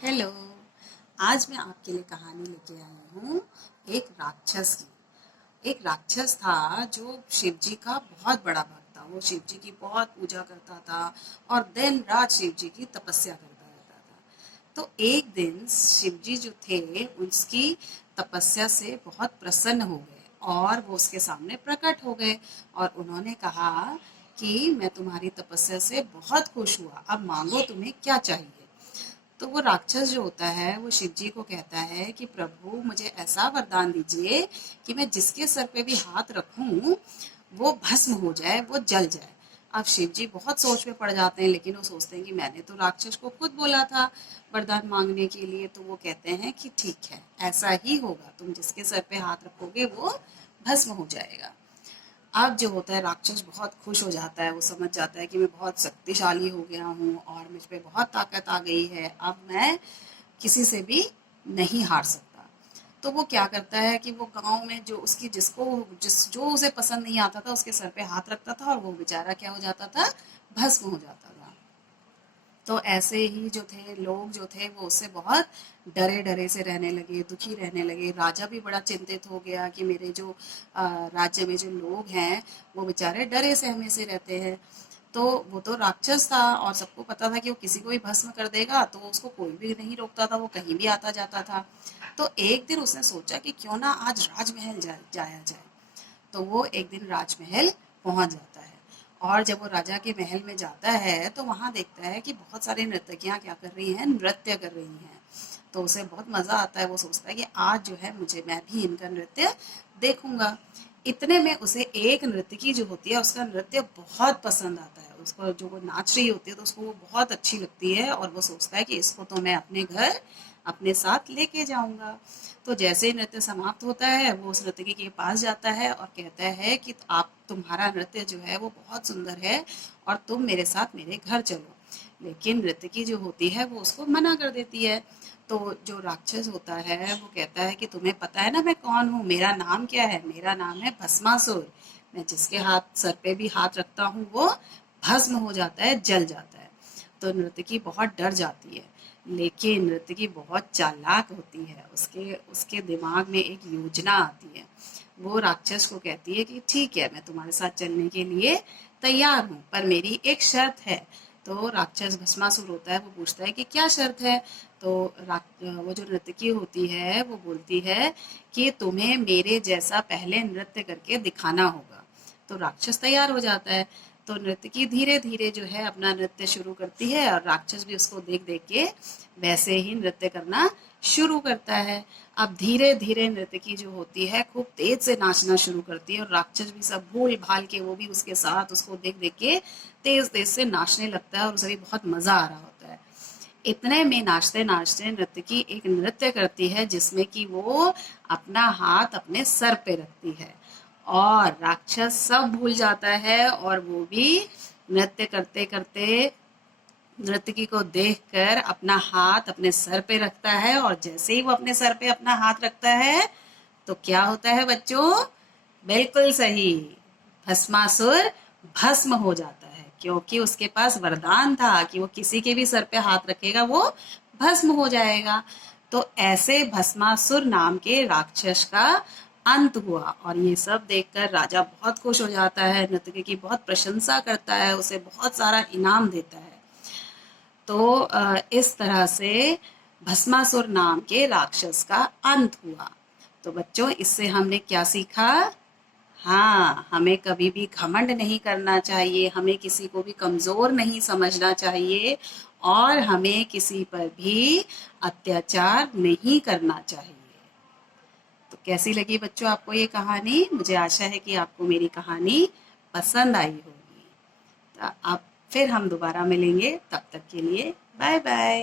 Hello. आज मैं आपके लिए कहानी लेके आई हूँ एक राक्षस की। एक राक्षस था जो शिव जी का बहुत बड़ा भक्त था। वो शिव जी की बहुत पूजा करता था और दिन रात शिव जी की तपस्या करता रहता था। तो एक दिन शिव जी जो थे उसकी तपस्या से बहुत प्रसन्न हो गए और वो उसके सामने प्रकट हो गए और उन्होंने कहा कि मैं तुम्हारी तपस्या से बहुत खुश हुआ, अब मांगो तुम्हें क्या चाहिए। तो वो राक्षस जो होता है वो शिव जी को कहता है कि प्रभु मुझे ऐसा वरदान दीजिए कि मैं जिसके सर पे भी हाथ रखूं वो भस्म हो जाए, वो जल जाए। अब शिव जी बहुत सोच में पड़ जाते हैं, लेकिन वो सोचते हैं कि मैंने तो राक्षस को खुद बोला था वरदान मांगने के लिए। तो वो कहते हैं कि ठीक है, ऐसा ही होगा, तुम जिसके सर पे हाथ रखोगे वो भस्म हो जाएगा। अब जो होता है राक्षस बहुत खुश हो जाता है, वो समझ जाता है कि मैं बहुत शक्तिशाली हो गया हूँ और मुझ पे बहुत ताकत आ गई है, अब मैं किसी से भी नहीं हार सकता। तो वो क्या करता है कि वो गांव में जो उसकी जो उसे पसंद नहीं आता था उसके सर पे हाथ रखता था और वो बेचारा क्या हो जाता था, भस्म हो जाता था। तो ऐसे ही जो थे लोग जो थे वो उससे बहुत डरे डरे से रहने लगे, दुखी रहने लगे। राजा भी बड़ा चिंतित हो गया कि मेरे जो राज्य में जो लोग हैं वो बेचारे डरे सहमे से रहते हैं। तो वो तो राक्षस था और सबको पता था कि वो किसी को भी भस्म कर देगा, तो उसको कोई भी नहीं रोकता था, वो कहीं भी आता जाता था। तो एक दिन उसने सोचा कि क्यों ना आज राजमहल जाया जाए। तो वो एक दिन राजमहल पहुंच जाता है और जब वो राजा के महल में जाता है तो वहां देखता है कि बहुत सारी नर्तकियां क्या कर रही हैं, नृत्य कर रही हैं। तो उसे बहुत मजा आता है, वो सोचता है कि आज जो है मुझे मैं भी इनका नृत्य देखूंगा। इतने में उसे एक नर्तकी जो होती है उसका नृत्य बहुत पसंद आता है, उसको जो वो नाच रही होती है तो उसको वो बहुत अच्छी लगती है और वो सोचता है कि इसको तो मैं अपने घर अपने साथ लेके जाऊंगा। तो जैसे ही नृत्य समाप्त होता है वो उस नर्तकी के पास जाता है और कहता है कि आप तुम्हारा नृत्य जो है वो बहुत सुंदर है और तुम मेरे साथ मेरे घर चलो। लेकिन नर्तकी जो होती है वो उसको मना कर देती है। तो जो राक्षस होता है वो कहता है कि तुम्हें पता है ना मैं कौन हूँ, मेरा नाम क्या है, मेरा नाम है भस्मासुर। मैं जिसके हाथ सर पे भी हाथ रखता हूँ वो भस्म हो जाता है, जल जाता है। तो नर्तकी बहुत डर जाती है, लेकिन नर्तकी बहुत चालाक होती है। उसके उसके दिमाग में एक योजना आती है। वो राक्षस को कहती है कि ठीक है, मैं तुम्हारे साथ चलने के लिए तैयार हूँ, पर मेरी एक शर्त है। तो राक्षस भस्मासुर होता है, वो पूछता है कि क्या शर्त है। तो वो जो नर्तकी होती है वो बोलती है कि तुम्हें मेरे जैसा पहले नृत्य करके दिखाना होगा। तो राक्षस तैयार हो जाता है। तो नर्तकी धीरे धीरे जो है अपना नृत्य शुरू करती है और राक्षस भी उसको देख देख के वैसे ही नृत्य करना शुरू करता है। अब धीरे धीरे नर्तकी जो होती है खूब तेज से नाचना शुरू करती है और राक्षस भी सब भूल भाल के वो भी उसके साथ उसको देख देख के तेज तेज से नाचने लगता है और उसे भी बहुत मजा आ रहा होता है। इतने में नाचते नाचते नर्तकी एक नृत्य करती है जिसमें कि वो अपना हाथ अपने सर पे रखती है और राक्षस सब भूल जाता है और वो भी नृत्य करते करते नर्तकी को देखकर अपना हाथ अपने सर पे रखता है। और जैसे ही वो अपने सर पे अपना हाथ रखता है तो क्या होता है बच्चों, बिल्कुल सही, भस्मासुर भस्म हो जाता है, क्योंकि उसके पास वरदान था कि वो किसी के भी सर पे हाथ रखेगा वो भस्म हो जाएगा। तो ऐसे भस्मासुर नाम के राक्षस का अंत हुआ और ये सब देखकर राजा बहुत खुश हो जाता है, नर्तकी की बहुत प्रशंसा करता है, उसे बहुत सारा इनाम देता है। तो इस तरह से भस्मासुर नाम के राक्षस का अंत हुआ। तो बच्चों इससे हमने क्या सीखा? हाँ, हमें कभी भी घमंड नहीं करना चाहिए, हमें किसी को भी कमजोर नहीं समझना चाहिए और हमें किसी पर भी अत्याचार नहीं करना चाहिए। तो कैसी लगी बच्चों आपको ये कहानी? मुझे आशा है कि आपको मेरी कहानी पसंद आई होगी। तो अब फिर हम दोबारा मिलेंगे, तब तक के लिए बाय बाय।